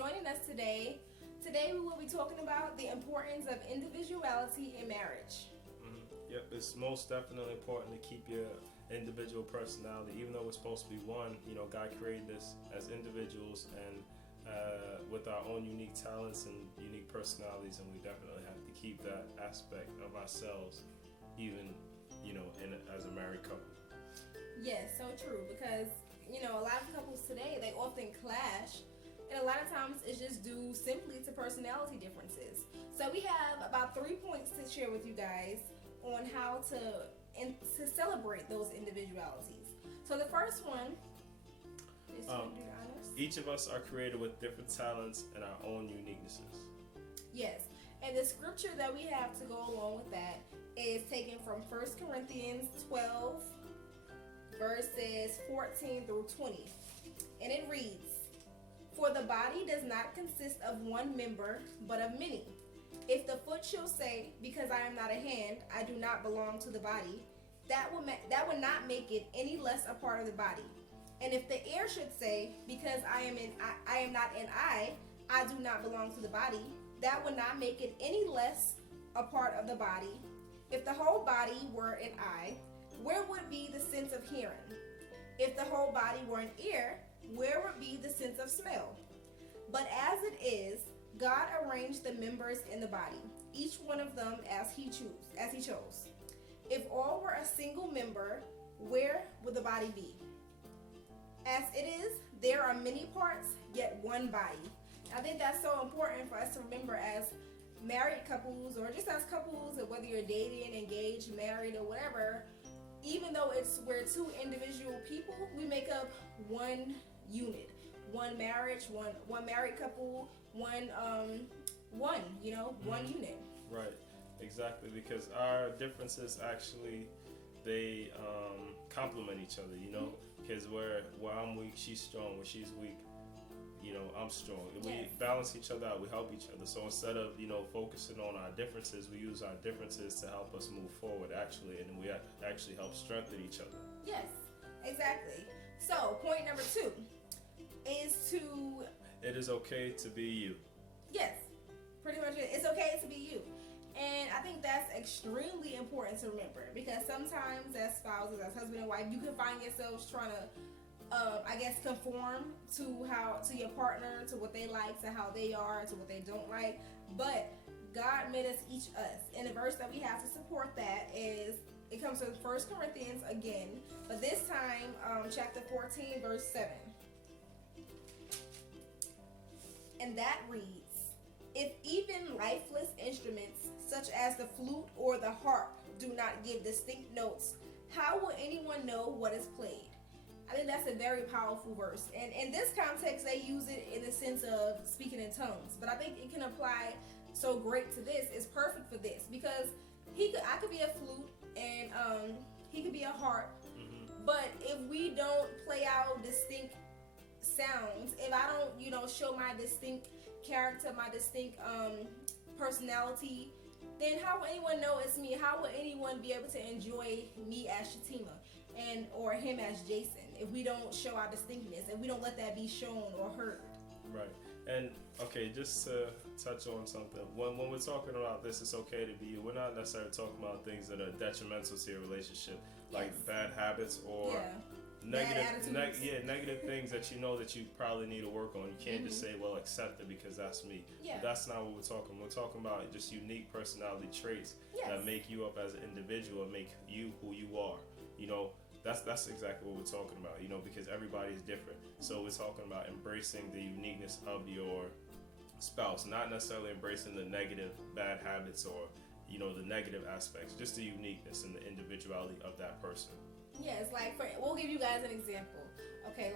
joining us today. Today we will be talking about the importance of individuality in marriage. Yep, it's most definitely important to keep your individual personality, even though we're supposed to be one. God created us as individuals and with our own unique talents and unique personalities, and we definitely have to keep that aspect of ourselves, even as a married couple. Yes, so true, because a lot of couples today, they often clash, and a lot of times it's just due simply to personality differences. So we have about 3 points to share with you guys on how to celebrate those individualities. So the first one is to do the honors. Each of us are created with different talents and our own uniquenesses. Yes, and the scripture that we have to go along with that is taken from 1 Corinthians 12, verses 14 through 20. And it reads, "For the body does not consist of one member, but of many. If the foot shall say, because I am not a hand, I do not belong to the body, that would not make it any less a part of the body. And if the ear should say, because I am not an eye, I do not belong to the body, that would not make it any less a part of the body. If the whole body were an eye, where would be the sense of hearing? If the whole body were an ear, where would be the sense of smell? But as it is, God arranged the members in the body, each one of them as he chose. If all were a single member, where would the body be? As it is, there are many parts, yet one body." I think that's so important for us to remember as married couples, or just as couples, or whether you're dating, engaged, married, or whatever. Even though we're two individual people, we make up one unit, one marriage, one married couple, one unit. Right, exactly, because our differences actually, they complement each other, because where I'm weak, she's strong. Where she's weak, I'm strong. We Yes. balance each other out, we help each other. So instead of, focusing on our differences, we use our differences to help us move forward, actually, and we actually help strengthen each other. Yes, exactly. So point number 2 is to, It is okay to be you. yes, pretty much it's okay to be you. And I think that's extremely important to remember, because sometimes as spouses, as husband and wife, you can find yourselves trying to conform to your partner, to what they like, to how they are, to what they don't like. But God made us each us. And the verse that we have to support that is, it comes from 1 Corinthians again, but this time chapter 14, verse 7. And that reads, "If even lifeless instruments such as the flute or the harp do not give distinct notes, how will anyone know what is played?" I think that's a very powerful verse. And in this context, they use it in the sense of speaking in tongues. But I think it can apply so great to this. It's perfect for this, because I could be a flute, and he could be a harp. Mm-hmm. But if we don't play out distinct sounds, if I don't, show my distinct character, my distinct personality, then how will anyone know it's me? How will anyone be able to enjoy me as Shateema or him as Jason, if we don't show our distinctness, and we don't let that be shown or heard? Right. And okay, just to touch on something, when we're talking about this, it's okay to be you. We're not necessarily talking about things that are detrimental to your relationship, like bad habits or negative things that that you probably need to work on. You can't just say, well, accept it because that's me. Yeah. That's not what we're talking. We're talking about just unique personality traits that make you up as an individual and make you who you are. That's exactly what we're talking about, because everybody is different. So we're talking about embracing the uniqueness of your spouse, not necessarily embracing the negative, bad habits or, the negative aspects, just the uniqueness and the individuality of that person. Yes, we'll give you guys an example. Okay,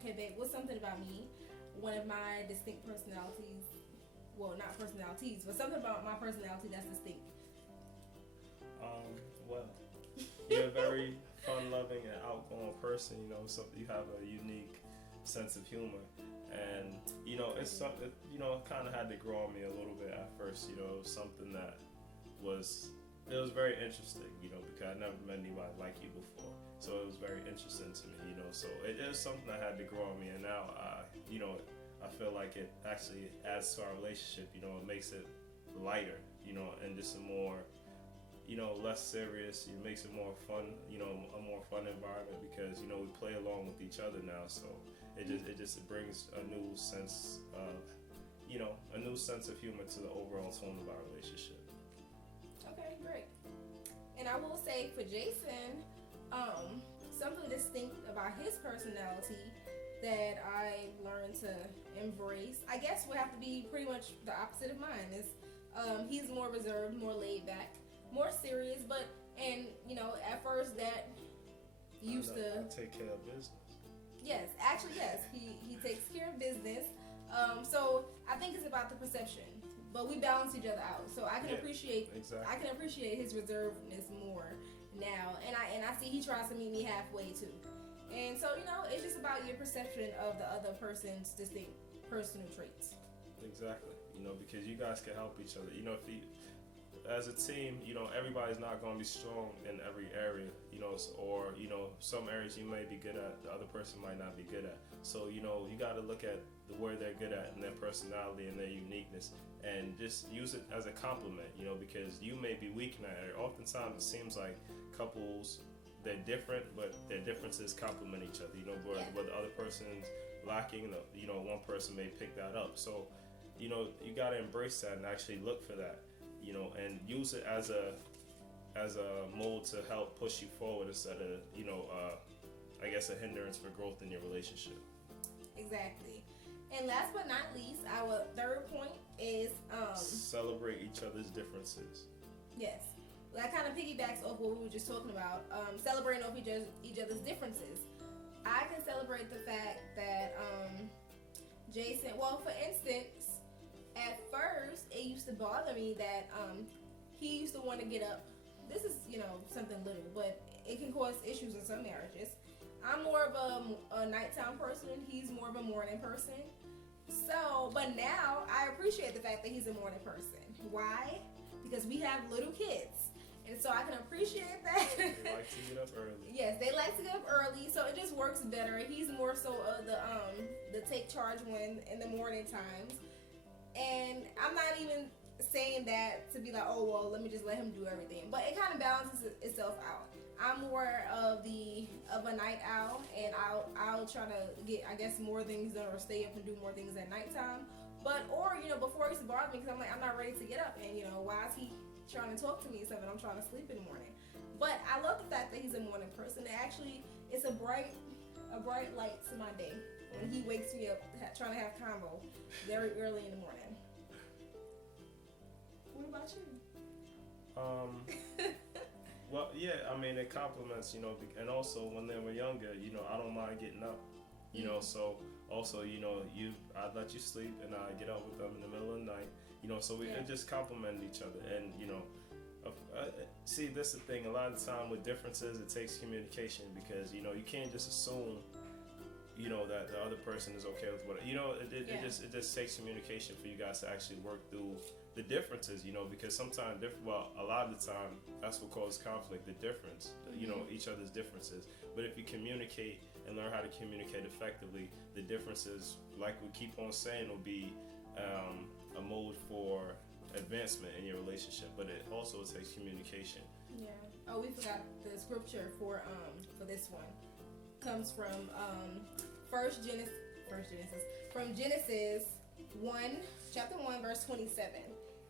okay, babe, what's something about me? One of my distinct personalities, well, not personalities, but something about my personality that's distinct. Well, you're a very fun-loving and outgoing person. So you have a unique sense of humor, and it's something kind of had to grow on me a little bit at first. It was something that was very interesting, because I never met anybody like you before. So it was very interesting to me, So it is something that had to grow on me, and now I feel like it actually adds to our relationship. You know, it makes it lighter, you know, and just a more, you know, less serious. It makes it more fun, you know, a more fun environment because, you know, we play along with each other now. So it just brings a new sense of, you know, a new sense of humor to the overall tone of our relationship. Okay, great. And I will say for Jason, something distinct about his personality that I learned to embrace, I guess would have to be pretty much the opposite of mine. Is he's more reserved, more laid back, more serious, but and you know at first that used to I take care of business. Yes, actually yes, he takes care of business. So I think it's about the perception, but we balance each other out. So I can appreciate his reservedness more now, and I see he tries to meet me halfway too. And so, you know, it's just about your perception of the other person's distinct personal traits. Exactly. You know, because you guys can help each other. You know, if you, as a team, you know, everybody's not going to be strong in every area, you know, or, you know, some areas you may be good at, the other person might not be good at. So, you know, you got to look at where they're good at and their personality and their uniqueness and just use it as a compliment, you know, because you may be weak in that area. Oftentimes it seems like couples, they're different, but their differences complement each other. You know, where the other person's lacking, you know, one person may pick that up. So, you know, you gotta embrace that and actually look for that, you know, and use it as a mold to help push you forward instead of, you know, I guess a hindrance for growth in your relationship. Exactly. And last but not least, our third point is celebrate each other's differences. Yes. That kind of piggybacks off what we were just talking about, celebrating off each other's differences. I can celebrate the fact that Jason, well, for instance, at first it used to bother me that he used to want to get up. This is, you know, something little, but it can cause issues in some marriages. I'm more of a nighttime person. He's more of a morning person. So, but now I appreciate the fact that he's a morning person. Why? Because we have little kids. And so I can appreciate that. They like to get up early. Yes, they like to get up early, so it just works better. He's more so the take charge one in the morning times. And I'm not even saying that to be like, oh well, let me just let him do everything. But it kind of balances itself out. I'm more of a night owl, and I'll try to get, I guess, more things done or stay up and do more things at nighttime. But or you know, before it used to bother me because I'm like, I'm not ready to get up, and you know, why is he trying to talk to me and stuff, and I'm trying to sleep in the morning. But I love the fact that he's a morning person. Actually, it's a bright light to my day when he wakes me up trying to have convo very early in the morning. What about you? Well, yeah, I mean, it complements, you know, and also when they were younger, you know, I don't mind getting up, you know, so also, you know, I'd let you sleep and I get up with them in the middle of the night, you know, so we just complement each other. And, you know, see, this is the thing, a lot of the time with differences, it takes communication because, you know, you can't just assume, you know, that the other person is okay with what, you know, it just takes communication for you guys to actually work through the differences, you know, because sometimes, a lot of the time, that's what causes conflict, the difference, you know, each other's differences. But if you communicate and learn how to communicate effectively, the differences, like we keep on saying, will be a mode for advancement in your relationship. But it also takes communication. Yeah. Oh, we forgot the scripture for this one. Comes from Genesis 1, chapter 1, verse 27.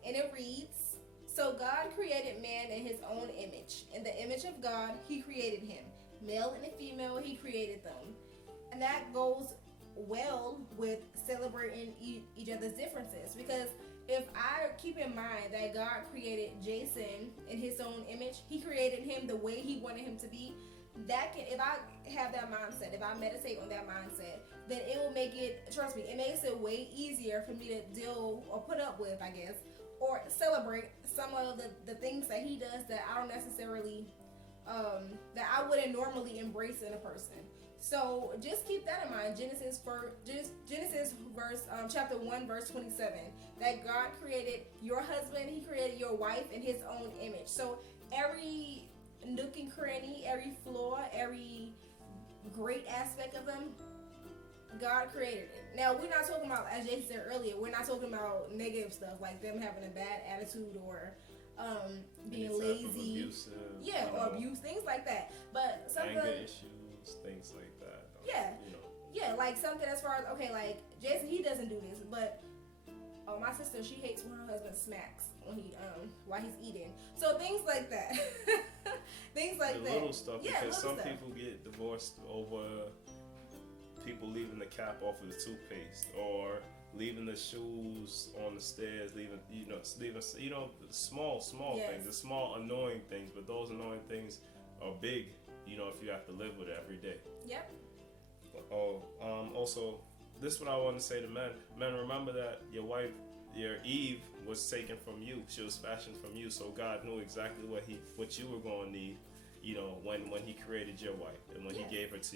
And it reads, "So God created man in his own image. In the image of God, he created him. Male and female, he created them." And that goes well with celebrating each other's differences. Because if I keep in mind that God created Jason in his own image, he created him the way he wanted him to be, if I have that mindset, if I meditate on that mindset, then it will make it, trust me, it makes it way easier for me to deal or put up with, I guess, or celebrate some of the things that he does that I don't necessarily, that I wouldn't normally embrace in a person. So just keep that in mind. Genesis chapter 1, verse 27, that God created your husband, he created your wife in his own image. So every nook and cranny, every flaw, every great aspect of them, God created it. Now, we're not talking about, as Jason said earlier, we're not talking about negative stuff like them having a bad attitude or being lazy, or abuse, things like that. But something, anger issues, things like that. Like something as far as, okay, like Jason, he doesn't do this, but my sister, she hates when her husband smacks when he while he's eating. So things like that. Things like that. Little stuff, because some stuff. people get divorced over people leaving the cap off of the toothpaste, or leaving the shoes on the stairs, leaving small things, the small annoying things, but those annoying things are big, if you have to live with it every day. Yep. Also, this is what I want to say to men. Men, remember that your wife, your Eve, was taken from you. She was fashioned from you, so God knew exactly what you were going to need, when he created your wife and when he gave her to